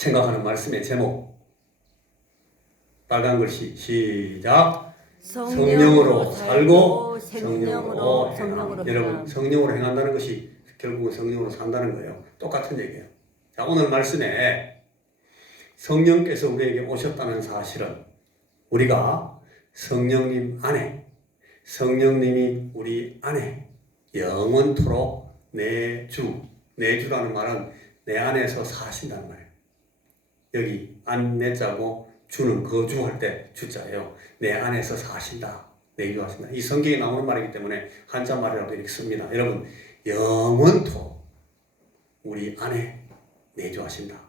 생각하는 말씀의 제목. 빨간 글씨 시작. 성령으로 살고 성령으로 행함. 여러분, 성령으로 행한다는 것이 결국은 성령으로 산다는 거예요. 똑같은 얘기예요. 자, 오늘 말씀에 성령께서 우리에게 오셨다는 사실은 우리가 성령님 안에, 성령님이 우리 안에 영원토록 내주라는 말은 내 안에서 사신다는 말이에요. 여기 안내자고 주는 거주할 때 주자예요. 내 안에서 사신다. 내주하신다. 이 성경에 나오는 말이기 때문에 한자 말이라도 이렇게 씁니다. 여러분, 영원토록 우리 안에 내주하신다.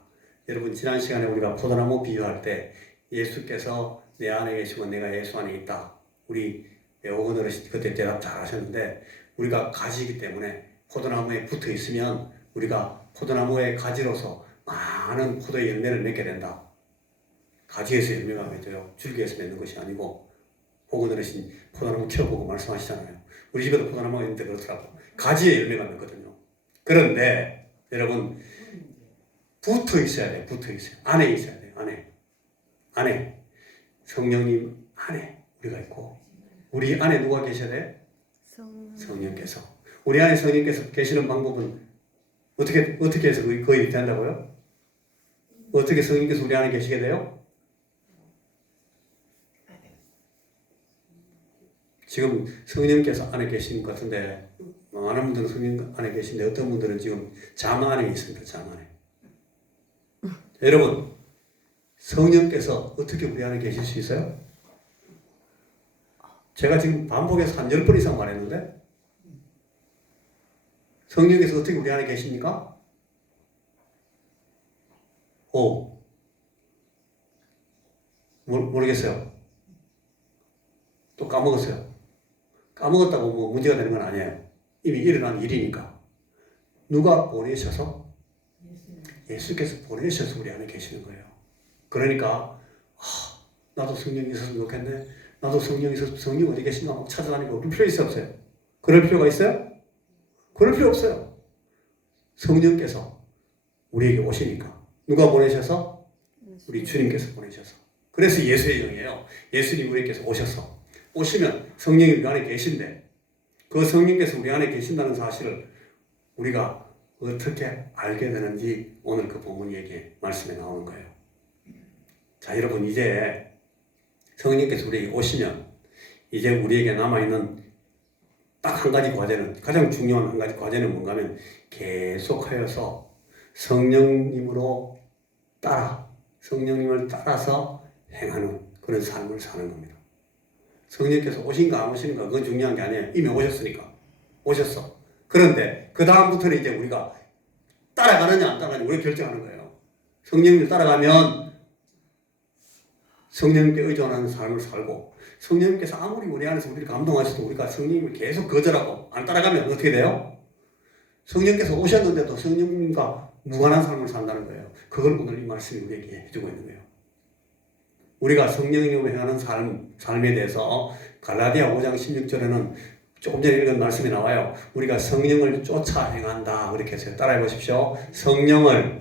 여러분, 지난 시간에 우리가 포도나무 비유할 때 예수께서 내 안에 계시고 내가 예수 안에 있다. 우리 오건 어르신 그때 대답 잘 하셨는데, 우리가 가지이기 때문에 포도나무에 붙어 있으면 우리가 포도나무의 가지로서 많은 포도의 열매를 맺게 된다. 가지에서 열매가 맺어요. 줄기에서 맺는 것이 아니고. 오건 어르신 포도나무 키워보고 말씀하시잖아요. 우리 집에도 포도나무가 있는데 그렇더라고. 가지에 열매가 맺거든요. 그런데 여러분, 붙어 있어야 돼요. 붙어 있어요. 안에 있어야 돼요. 안에 성령님 안에 우리가 있고, 우리 안에 누가 계셔야 돼요? 성령께서. 우리 안에 성령께서 계시는 방법은 어떻게 해서 거의 된다고요? 어떻게 성령께서 우리 안에 계시게 돼요? 지금 성령께서 안에 계신 것 같은데, 많은 분들은 성령 안에 계신데 어떤 분들은 지금 잠 안에 있습니다. 잠 안에. 여러분, 성령께서 어떻게 우리 안에 계실 수 있어요? 제가 지금 반복해서 한 10번 이상 말했는데, 성령께서 어떻게 우리 안에 계십니까? 모르겠어요. 또 까먹었어요. 까먹었다고 뭐 문제가 되는 건 아니에요. 이미 일어난 일이니까. 누가 보내셔서? 예수께서 보내셔서 우리 안에 계시는 거예요. 그러니까 나도 성령이 있었으면 좋겠네. 나도 성령이 있어서 성령 어디 계신가 막 찾아다니고 그럴 필요 있어요, 없어요? 그럴 필요가 있어요? 그럴 필요 없어요. 성령께서 우리에게 오시니까. 누가 보내셔서? 우리 주님께서 보내셔서. 그래서 예수의 영이에요. 예수님 우리께서 오시면 성령이 우리 안에 계신데, 그 성령께서 우리 안에 계신다는 사실을 우리가 어떻게 알게 되는지 오늘 그 본문 얘기 말씀에 나오는 거예요. 자, 여러분, 이제 성령께서 우리에게 오시면 이제 우리에게 남아있는 딱 한 가지 과제는, 가장 중요한 한 가지 과제는 뭔가 하면 계속하여서 성령님을 따라서 행하는 그런 삶을 사는 겁니다. 성령께서 오신가 안 오시는가 그건 중요한 게 아니에요. 이미 오셨으니까. 오셨어. 그런데 그 다음부터는 이제 우리가 따라가느냐 안 따라가느냐 우리가 결정하는 거예요. 성령님을 따라가면 성령님께 의존하는 삶을 살고, 성령님께서 아무리 우리 안에서 우리를 감동하셔도 우리가 성령님을 계속 거절하고 안 따라가면 어떻게 돼요? 성령께서 오셨는데도 성령님과 무관한 삶을 산다는 거예요. 그걸 오늘 이 말씀이 우리에게 해주고 있는 거예요. 우리가 성령님을 행하는 삶에 대해서 갈라디아 5장 16절에는 조금 전에 읽은 말씀이 나와요. 우리가 성령을 쫓아 행한다. 그렇게 해서 따라해 보십시오. 성령을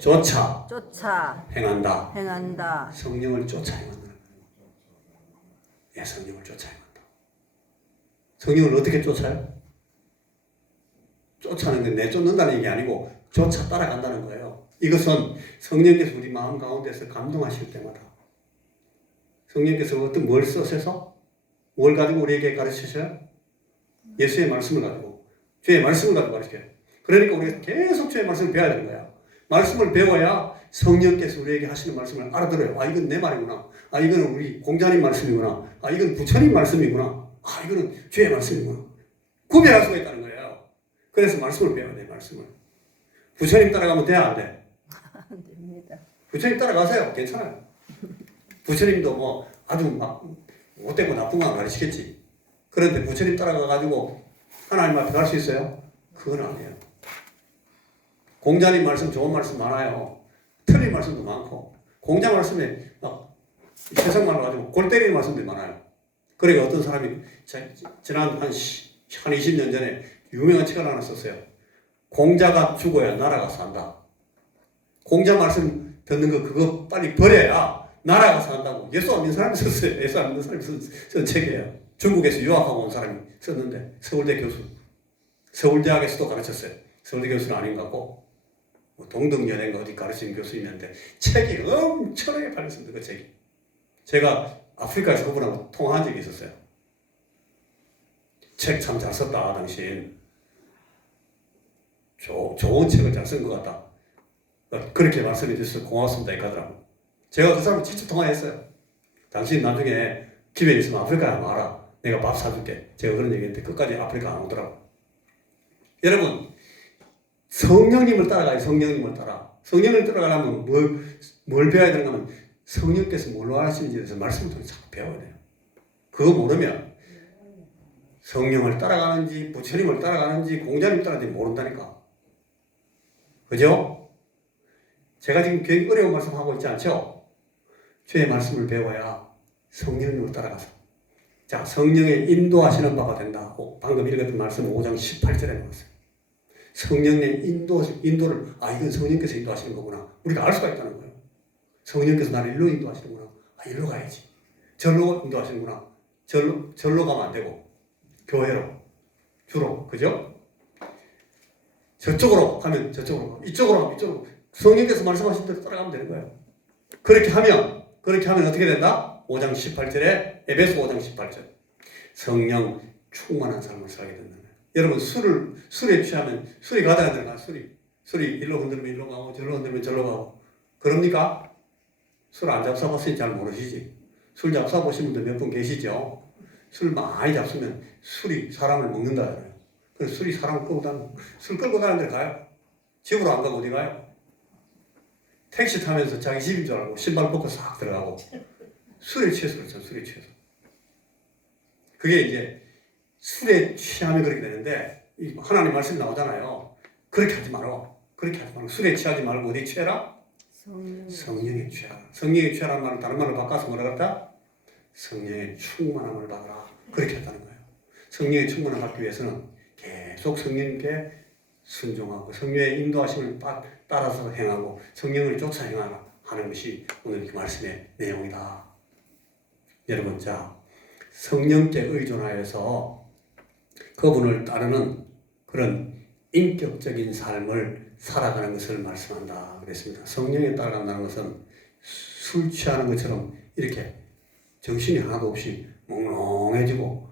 쫓아 행한다. 성령을 쫓아 행한다. 예, 성령을 쫓아 행한다. 성령을 어떻게 쫓아요? 쫓아는 건 내쫓는다는 얘기 아니고 쫓아 따라간다는 거예요. 이것은 성령께서 우리 마음 가운데서 감동하실 때마다, 성령께서 어떤 뭘 써서 뭘 가지고 우리에게 가르치셔요? 예수의 말씀을 가지고, 주의 말씀을 가지고 가르쳐요. 그러니까 우리가 계속 주의 말씀을 배워야 되는 거야. 말씀을 배워야 성령께서 우리에게 하시는 말씀을 알아들어요. 이건 내 말이구나. 이거는 우리 공자님 말씀이구나. 이건 부처님 말씀이구나. 이거는 주의 말씀이구나. 구별할 수가 있다는 거예요. 그래서 말씀을 배워야 돼, 말씀을. 부처님 따라가면 돼, 안 돼? 안 됩니다. 부처님 따라가세요. 괜찮아요. 부처님도 뭐 아주 막 못되고 나쁜 거 가르치겠지. 그런데 부처님 따라가가지고 하나님 앞에 갈 수 있어요? 그건 아니에요. 공자님 말씀 좋은 말씀 많아요. 틀린 말씀도 많고, 공자 말씀에 막 세상 말로 가지고 골 때리는 말씀도 많아요. 그러니까 어떤 사람이 지난 한 20년 전에 유명한 책을 하나 썼어요. 공자가 죽어야 나라가 산다. 공자 말씀 듣는 거 그거 빨리 버려야 나라가 산다고. 예수 안 믿는 사람이 썼어요. 예수 안 믿는 사람이 쓴 책이에요. 중국에서 유학하고 온 사람이 썼는데 서울대 교수. 서울대학에서도 가르쳤어요. 서울대 교수는 아닌 것 같고 뭐 동덕연예인가 어디 가르치는 교수님인데 책이 엄청나게 팔렸습니다. 그 책이. 제가 아프리카에서 그분하고 통화한 적이 있었어요. 책 참 잘 썼다 당신. 좋은 책을 잘 쓴 것 같다. 그렇게 말씀해 주셔서 고맙습니다. 이까더라고. 제가 그 사람 직접 통화했어요. 당신 나중에 기회 있으면 아프리카에 와라. 내가 밥 사줄게. 제가 그런 얘기했는데 끝까지 아프리카 안 오더라고. 여러분, 성령님을 따라가요. 성령님을 따라. 성령을 따라가려면 뭘 배워야 되는가 하면 성령께서 뭘로 하시는지에 대해서 말씀을 통해서 자꾸 배워야 돼요. 그거 모르면 성령을 따라가는지 부처님을 따라가는지 공자님 따라가는지 모른다니까. 그죠? 제가 지금 굉장히 어려운 말씀하고 있지 않죠? 주의 말씀을 배워야 성령님을 따라가서 자, 성령의 인도하시는 바가 된다. 방금 읽었던 말씀 5장 18절에 나왔어요. 성령의 인도를 이건 성령께서 인도하시는 거구나. 우리가 알 수가 있다는 거예요. 성령께서 나를 일로 인도하시는구나. 일로 가야지. 절로 인도하시는구나. 절로 가면 안 되고 교회로 주로 그죠? 저쪽으로 가면 저쪽으로 이쪽으로 가면 이쪽으로 성령께서 말씀하신 대로 따라가면 되는 거예요. 그렇게 하면 어떻게 된다? 5장 18절에 에베소 5장 18절 성령 충만한 삶을 살게 된다는 거예요. 여러분 술에 취하면 술이 가다가 들어가. 술이 일로 흔들면 일로 가고 절로 흔들면 절로 가고 그럽니까? 술 안 잡숴봤으니 잘 모르시지. 술 잡숴보신 분들 몇 분 계시죠? 술 많이 잡수면 술이 사람을 먹는다잖아요. 그래서 술이 사람을 술 끌고 다니는 데 가요. 집으로 안 가고 어디 가요? 택시 타면서 자기 집인 줄 알고 신발 벗고 싹 들어가고 술에 취해서 그렇죠. 술에 취해서. 그게 이제 술에 취하면 그렇게 되는데 하나님 말씀 나오잖아요. 그렇게 하지 말어. 술에 취하지 말고 어디 취해라? 성령에 취하라. 성령에 취하라는 말은 다른 말로 바꿔서 뭐라 그랬다? 성령의 충만함을 받아라. 그렇게 했다는 거예요. 성령의 충만함을 받기 위해서는 계속 성령님께 순종하고 성령의 인도하심을 따라서 행하고 성령을 쫓아 행하라 하는 것이 오늘 그 말씀의 내용이다. 여러분, 자, 성령께 의존하여서 그분을 따르는 그런 인격적인 삶을 살아가는 것을 말씀한다 그랬습니다. 성령에 따라간다는 것은 술 취하는 것처럼 이렇게 정신이 하나도 없이 몽롱해지고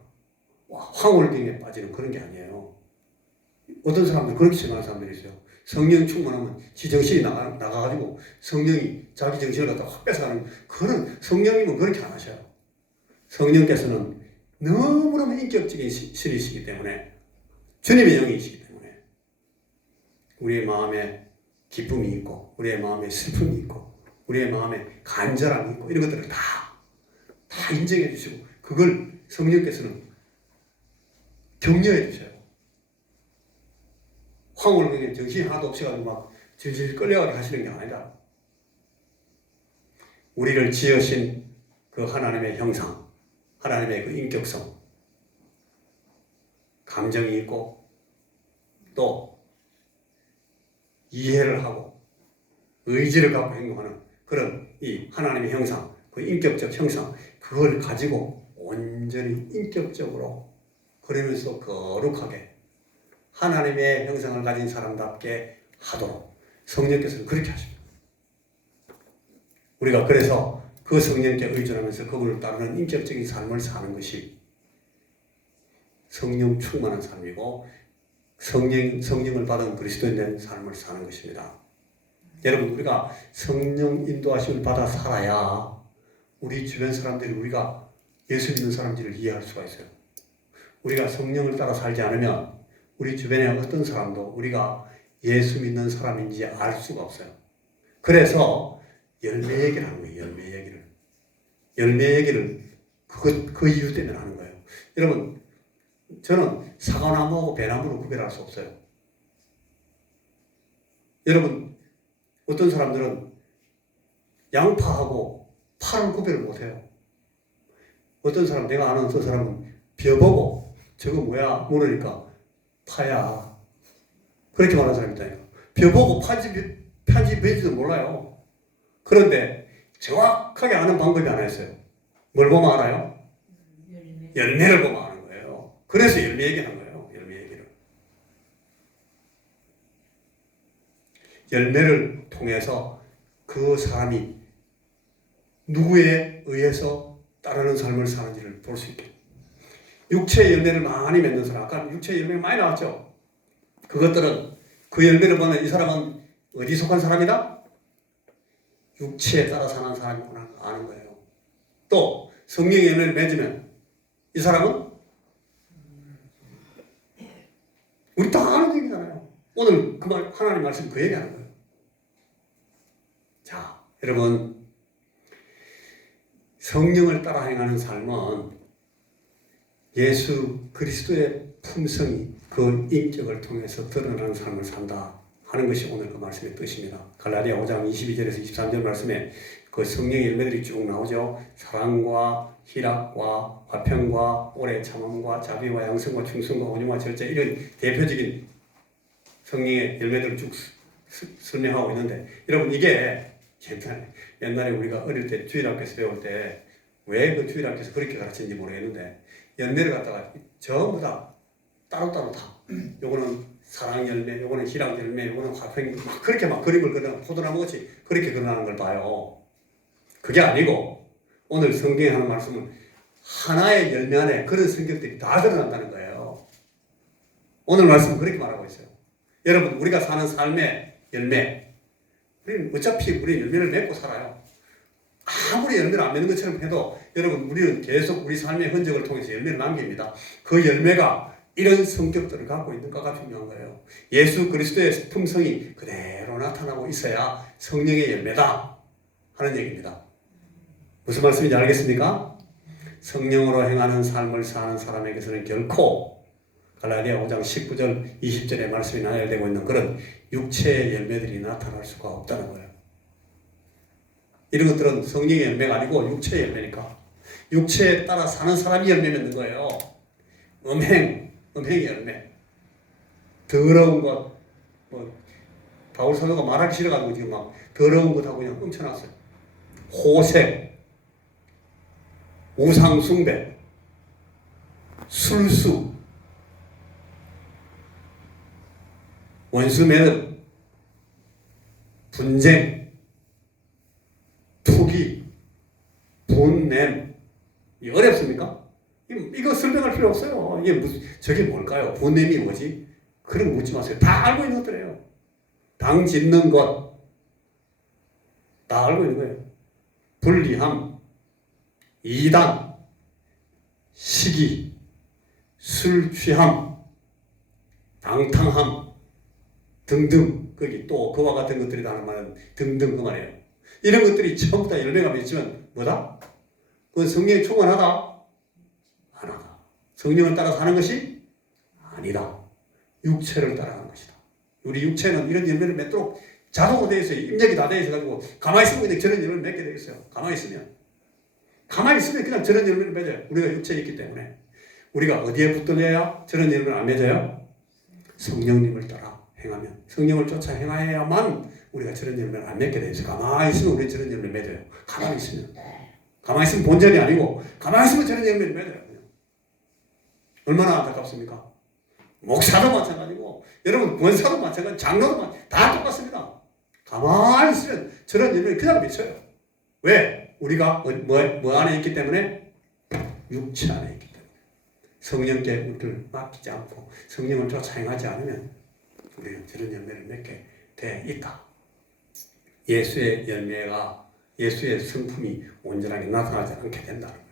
황홀경에 빠지는 그런 게 아니에요. 어떤 사람들 그렇게 생각하는 사람들이 있어요. 성령 충만하면 지정신이 나가가지고 성령이 자기 정신을 갖다 확 뺏어가는 그런 성령님은 그렇게 안 하셔요. 성령께서는 너무너무 인격적인 신이시기 때문에 주님의 영이시기 때문에 우리의 마음에 기쁨이 있고 우리의 마음에 슬픔이 있고 우리의 마음에 간절함이 있고 이런 것들을 다 인정해 주시고 그걸 성령께서는 격려해 주셔요. 황홀하게 정신이 하나도 없어가지고 막 질질 끌려가게 하시는 게 아니라 우리를 지으신 그 하나님의 형상, 하나님의 그 인격성, 감정이 있고 또 이해를 하고 의지를 갖고 행동하는 그런 이 하나님의 형상, 그 인격적 형상 그걸 가지고 온전히 인격적으로 그러면서 거룩하게 하나님의 형상을 가진 사람답게 하도록 성령께서는 그렇게 하십니다. 우리가 그래서 그 성령께 의존하면서 그분을 따르는 인격적인 삶을 사는 것이 성령 충만한 삶이고 성령을 받은 그리스도인 된 삶을 사는 것입니다. 여러분, 우리가 성령 인도하심을 받아 살아야 우리 주변 사람들이 우리가 예수 믿는 사람들을 이해할 수가 있어요. 우리가 성령을 따라 살지 않으면 우리 주변에 어떤 사람도 우리가 예수 믿는 사람인지 알 수가 없어요. 그래서 열매 얘기를 하는 거예요. 열매 얘기를 그 이유 때문에 하는 거예요. 여러분, 저는 사과나무하고 배나무를 구별할 수 없어요. 여러분, 어떤 사람들은 양파하고 파를 구별을 못해요. 어떤 사람, 내가 아는 어떤 사람은 벼보고 저거 뭐야? 물으니까 파야. 그렇게 말하는 사람이 있다니까. 벼 보고 편집해지도 몰라요. 그런데 정확하게 아는 방법이 하나 있어요. 뭘 보면 알아요? 열매를 보면 아는 거예요. 그래서 열매 얘기하는 거예요. 열매 얘기를. 열매를 통해서 그 사람이 누구에 의해서 따르는 삶을 사는지를 볼 수 있게. 육체의 열매를 많이 맺는 사람, 아까 육체의 열매가 많이 나왔죠. 그것들은 그 열매를 보면 이 사람은 어디 속한 사람이다? 육체에 따라 사는 사람이구나 아는 거예요. 또 성령의 열매를 맺으면 이 사람은 우리 다 아는 얘기잖아요. 오늘 그 말 하나님 말씀 그 얘기하는 거예요. 자, 여러분 성령을 따라 행하는 삶은 예수 그리스도의 품성이 그 인격을 통해서 드러나는 삶을 산다 하는 것이 오늘 그 말씀의 뜻입니다. 갈라디아 5장 22절에서 23절 말씀에 그 성령의 열매들이 쭉 나오죠. 사랑과 희락과 화평과 오래 참음과 자비와 양성과 충성과 온유와 절제, 이런 대표적인 성령의 열매들을 쭉 설명하고 있는데, 여러분 이게 옛날에 우리가 어릴 때 주일학교에서 배울 때 왜 그 주일학교에서 그렇게 가르쳤는지 모르겠는데, 열매를 갖다가 전부 다 따로따로 다 요거는 사랑 열매, 요거는 희락 열매, 요거는 화평, 막 그렇게 막 그림을 그리는, 포도나무 같이 그렇게 그려나는 걸 봐요. 그게 아니고 오늘 성경에 하는 말씀은 하나의 열매 안에 그런 성격들이 다 드러난다는 거예요. 오늘 말씀은 그렇게 말하고 있어요. 여러분 우리가 사는 삶의 열매, 우리는 어차피 우리 열매를 맺고 살아요. 아무리 열매를 안 맺는 것처럼 해도 여러분 우리는 계속 우리 삶의 흔적을 통해서 열매를 남깁니다. 그 열매가 이런 성격들을 갖고 있는가가 중요한 거예요. 예수 그리스도의 품성이 그대로 나타나고 있어야 성령의 열매다 하는 얘기입니다. 무슨 말씀인지 알겠습니까? 성령으로 행하는 삶을 사는 사람에게서는 결코 갈라디아 5장 19절 20절의 말씀이 나열되고 있는 그런 육체의 열매들이 나타날 수가 없다는 거예요. 이런 것들은 성령의 열매가 아니고 육체의 열매니까 육체에 따라 사는 사람이 열매 맺는 거예요. 음행의 열매, 더러운 것, 바울 사도가 말하기 싫어가지고 지금 막 더러운 것하고 그냥 훔쳐놨어요. 호색, 우상숭배, 술수, 원수매듭, 분쟁, 투기, 분냄. 이게 어렵습니까? 이거 설명할 필요 없어요. 이게 저게 뭘까요? 분냄이 뭐지? 그런 거 묻지 마세요. 다 알고 있는 것들이에요. 당 짓는 것, 다 알고 있는 거예요. 불리함, 이단, 시기, 술 취함, 방탕함 등등. 거기 또 그와 같은 것들이 다 하는 말은 등등 그 말이에요. 이런 것들이 전부 다 열매가 맺으면 뭐다? 그건 성령에 충만하다? 안 하다. 성령을 따라 사는 것이 아니다. 육체를 따라가는 것이다. 우리 육체는 이런 열매를 맺도록 자동으로 되어 있어요. 입력이 다 되어 있어가지고 가만히 있으면 그냥 저런 열매를 맺게 되어 있어요. 가만히 있으면 그냥 저런 열매를 맺어요. 우리가 육체에 있기 때문에. 우리가 어디에 붙들려야 저런 열매를 안 맺어요? 성령님을 따라 행하면, 성령을 쫓아 행하여야만 우리가 저런 열매를 안 맺게 되어 있어요. 가만히 있으면 우리 저런 열매를 맺어요. 가만히 있으면 본전이 아니고 가만히 있으면 저런 열매를 맺어요. 얼마나 안타깝습니까? 목사도 마찬가지고 여러분 권사도 마찬가지고 장로도 다 똑같습니다. 가만히 있으면 저런 열매를 그냥 맺혀요. 왜? 우리가 뭐 안에 있기 때문에? 육체 안에 있기 때문에. 성령께 우리를 맡기지 않고 성령을 쫓아 행하지 않으면 우리는 저런 열매를 맺게 돼 있다. 예수의 열매가, 예수의 성품이 온전하게 나타나지 않게 된다는 거예요.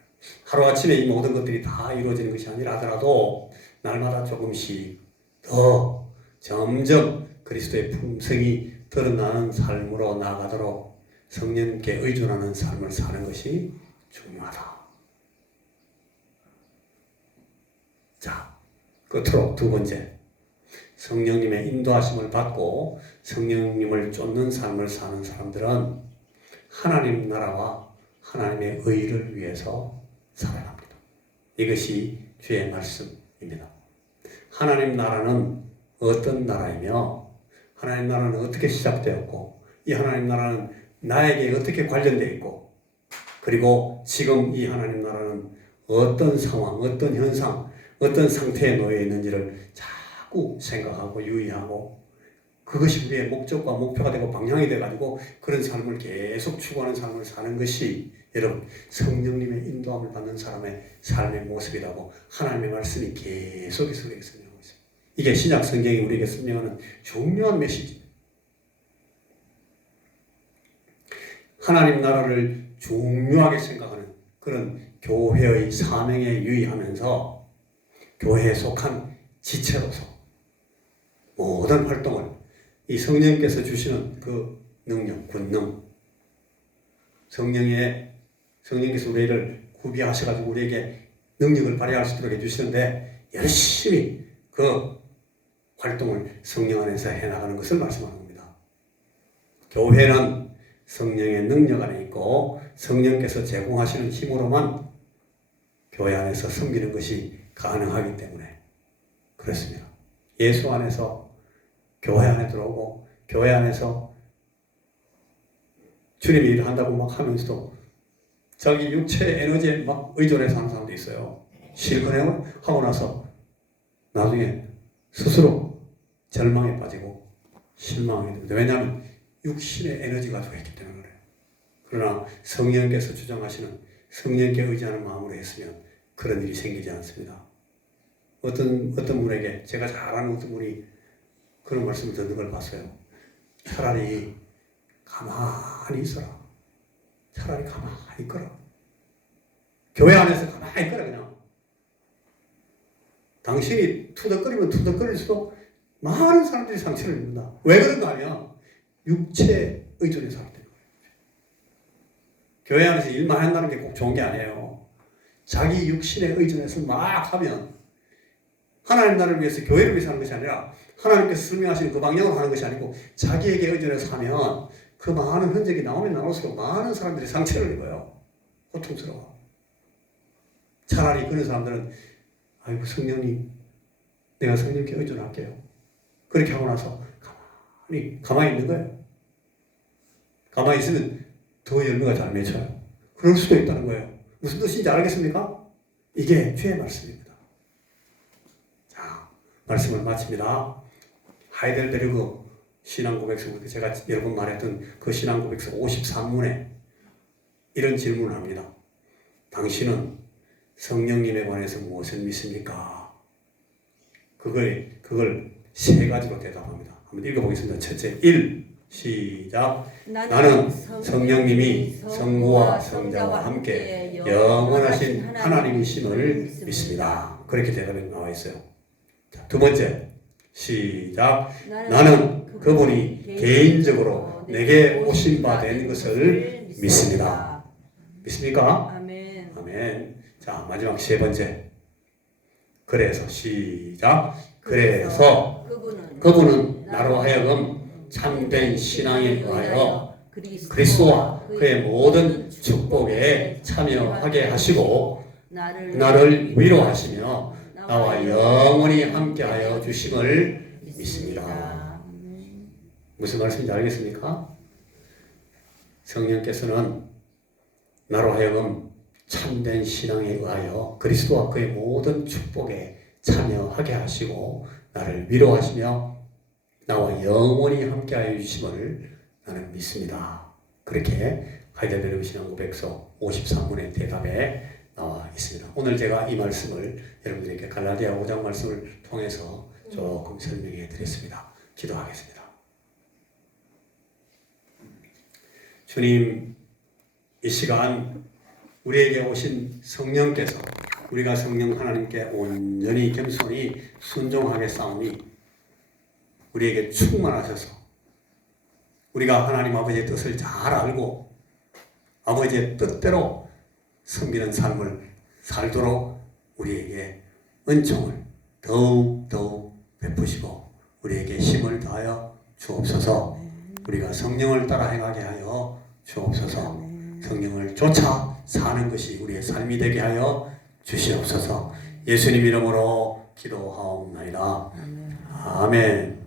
하루아침에 이 모든 것들이 다 이루어지는 것이 아니라 하더라도 날마다 조금씩 더 점점 그리스도의 품성이 드러나는 삶으로 나아가도록 성령님께 의존하는 삶을 사는 것이 중요하다. 자, 끝으로 두 번째, 성령님의 인도하심을 받고 성령님을 쫓는 삶을 사는 사람들은 하나님 나라와 하나님의 의를 위해서 살아갑니다. 이것이 주의 말씀입니다. 하나님 나라는 어떤 나라이며 하나님 나라는 어떻게 시작되었고 이 하나님 나라는 나에게 어떻게 관련되어 있고 그리고 지금 이 하나님 나라는 어떤 상황, 어떤 현상, 어떤 상태에 놓여 있는지를 자꾸 생각하고 유의하고 그것이 우리의 목적과 목표가 되고 방향이 돼가지고 그런 삶을 계속 추구하는 삶을 사는 것이 여러분 성령님의 인도함을 받는 사람의 삶의 모습이라고 하나님의 말씀이 계속해서 우리에게 설명하고 있습니다. 이게 신약 성경이 우리에게 설명하는 중요한 메시지입니다. 하나님 나라를 중요하게 생각하는 그런 교회의 사명에 유의하면서 교회에 속한 지체로서 모든 활동을 이 성령께서 주시는 그 능력, 권능 성령께서 우리를 구비하셔가지고 우리에게 능력을 발휘할 수 있도록 해주시는데 열심히 그 활동을 성령 안에서 해나가는 것을 말씀하는 겁니다. 교회는 성령의 능력 안에 있고 성령께서 제공하시는 힘으로만 교회 안에서 섬기는 것이 가능하기 때문에 그렇습니다. 예수 안에서 교회 안에 들어오고 교회 안에서 주님이 일을 한다고 막 하면서도 자기 육체의 에너지에 막 의존해서 하는 사람도 있어요. 실컷 하고 나서 나중에 스스로 절망에 빠지고 실망하게 됩니다. 왜냐하면 육신의 에너지가 부족했기 때문에 그래요. 그러나 성령께서 주장하시는 성령께 의지하는 마음으로 했으면 그런 일이 생기지 않습니다. 어떤 분에게 제가 잘 아는 어떤 분이 그런 말씀을 듣는 걸 봤어요. 차라리 가만히 있어라. 차라리 가만히 있거라. 교회 안에서 가만히 있거라 그냥. 당신이 투덕거리면 투덕거릴수록 많은 사람들이 상처를 입는다. 왜 그런가 하면 육체에 의존해서 하기 때문에 교회 안에서 일만 한다는 게 꼭 좋은 게 아니에요. 자기 육신에 의존해서 막 하면 하나님 나라를 위해서 교회를 위해서 하는 것이 아니라 하나님께서 설명하시는 그 방향으로 하는 것이 아니고 자기에게 의존해서 하면 그 많은 흔적이 나오면 나올수록 많은 사람들이 상처를 입어요. 고통스러워. 차라리 그런 사람들은 아이고 성령님 내가 성령께 의존할게요. 그렇게 하고 나서 가만히 있는 거예요. 가만히 있으면 더 열매가 잘 맺혀요. 그럴 수도 있다는 거예요. 무슨 뜻인지 알겠습니까? 이게 주의 말씀입니다. 자, 말씀을 마칩니다. 하이델베르그 신앙고백서, 제가 여러 번 말했던 그 신앙고백서 53문에 이런 질문을 합니다. 당신은 성령님에 관해서 무엇을 믿습니까? 그걸 세 가지로 대답합니다. 한번 읽어보겠습니다. 첫째, 1. 시작. 나는 성령님이 성부와 성자와 함께 영원하신 하나님이심을 믿습니다. 그렇게 대답이 나와 있어요. 자, 두 번째, 시작. 나는 그분이 개인적으로 내게 오신 바 된 것을 믿습니다. 믿습니까? 아멘. 아멘. 자, 마지막 세 번째. 그래서 시작. 그래서 그분은 나로 하여금 참된 신앙에 의하여 그리스도와 그의 모든 축복에 참여하게 하시고 나를 위로하시며 나와 영원히 함께하여 주심을 믿습니다. 무슨 말씀인지 알겠습니까? 성령께서는 나로 하여금 참된 신앙에 의하여 그리스도와 그의 모든 축복에 참여하게 하시고 나를 위로하시며 나와 영원히 함께하여 주심을 나는 믿습니다. 그렇게 하이델베르그 신앙고백서 53문의 대답에 나와 있습니다. 오늘 제가 이 말씀을 여러분들에게 갈라디아 5장 말씀을 통해서 조금 설명해 드렸습니다. 기도하겠습니다. 주님, 이 시간 우리에게 오신 성령께서 우리가 성령 하나님께 온전히 겸손히 순종하게 싸우니 우리에게 충만하셔서 우리가 하나님 아버지의 뜻을 잘 알고 아버지의 뜻대로 섬기는 삶을 살도록 우리에게 은총을 더욱 베푸시고 우리에게 힘을 다하여 주옵소서. 우리가 성령을 따라 행하게 하여 주옵소서. 성령을 쫓아 사는 것이 우리의 삶이 되게 하여 주시옵소서. 예수님 이름으로 기도하옵나이다. 아멘.